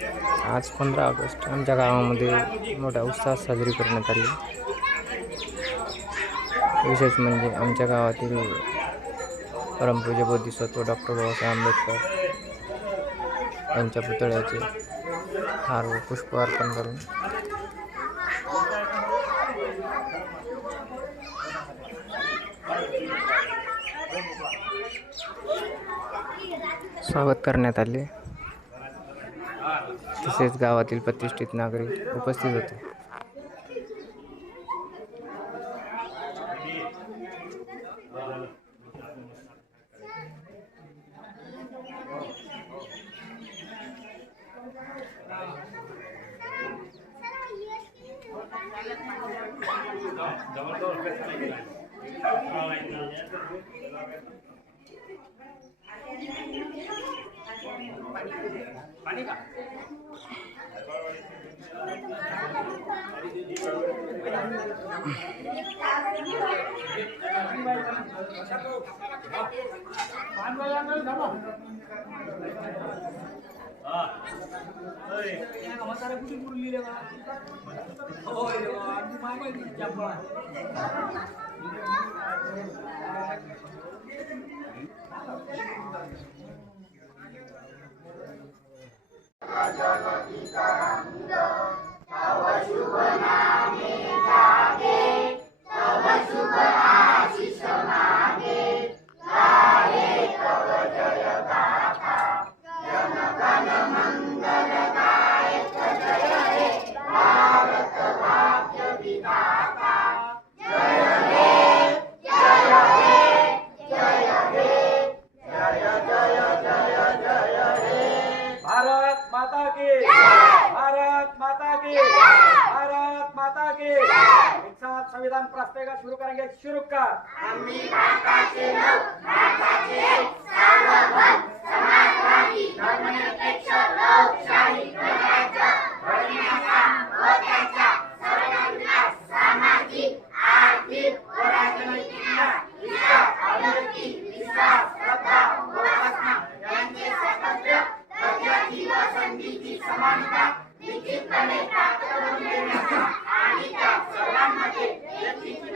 आज 15 ऑगस्ट आमच्या गावामध्ये मोठ्या उत्साहात साजरी करण्यात आली। विशेष म्हणजे आमच्या गावातील परमपूज्य बोधिसत्व डॉक्टर बाबासाहेब आंबेडकर यांच्या पुतळ्याचे हार व पुष्प अर्पण करून स्वागत करण्यात आले। तसेच गावातील प्रतिष्ठित नागरिक उपस्थित होते। संविधान प्रास्ताविका शुरू करेंगे। शुरू कर। समाजवादी धर्मनिरपेक्ष लोकशाही गणराज्य सामाजिक आर्थिक व राजनैतिक विश्वास श्रद्धा उपासना यांचे स्वातंत्र्य दर्जाची व संधीची समानता निश्चितपणे प्राप्त करून देण्याचा आणि त्या सर्वांमध्ये व्यक्तीची